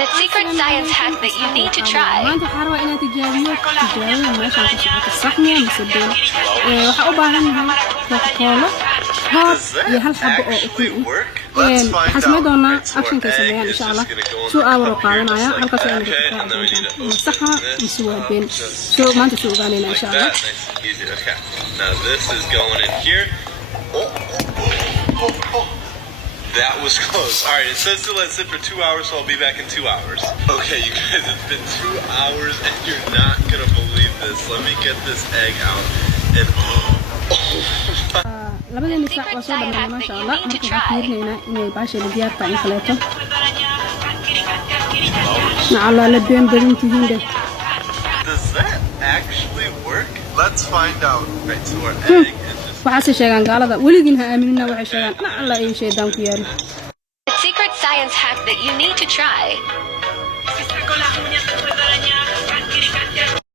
The secret science hack that you need to try. maanta waxaan rabaa inaad tijaabada meeshaan ka socoto sax miya mise been waxaa u baahan yahay Coca-Cola hoob iyo hal xabo oo ukun waxaan samayn doonaa actionka sameeyaan insha Allah 2 hour oo qaadanaya halkaas ayaan ka saxa mise waa been so maanta soo ogaanayna insha Allah. Okay, now this is going in here. That was close. All right, it says to let sit for 2 hours, so I'll be back in 2 hours. Okay, you guys, it's been 2 hours, and you're not gonna believe this. Let me get this egg out, and labadii saac waa soo dhameeyay ma sha Allah marka waxaan fiirinaynaa inay baasha diyaar tahay in kaleeto Allah la been badan tihiin. Does that actually work? Let's find out. Right, so our egg is just... waxaase sheegaan gaalada weligiin ha aaminina waxay sheegaan ana Allah ay sheedaan ku yaalo. The secret science hack that you need to try.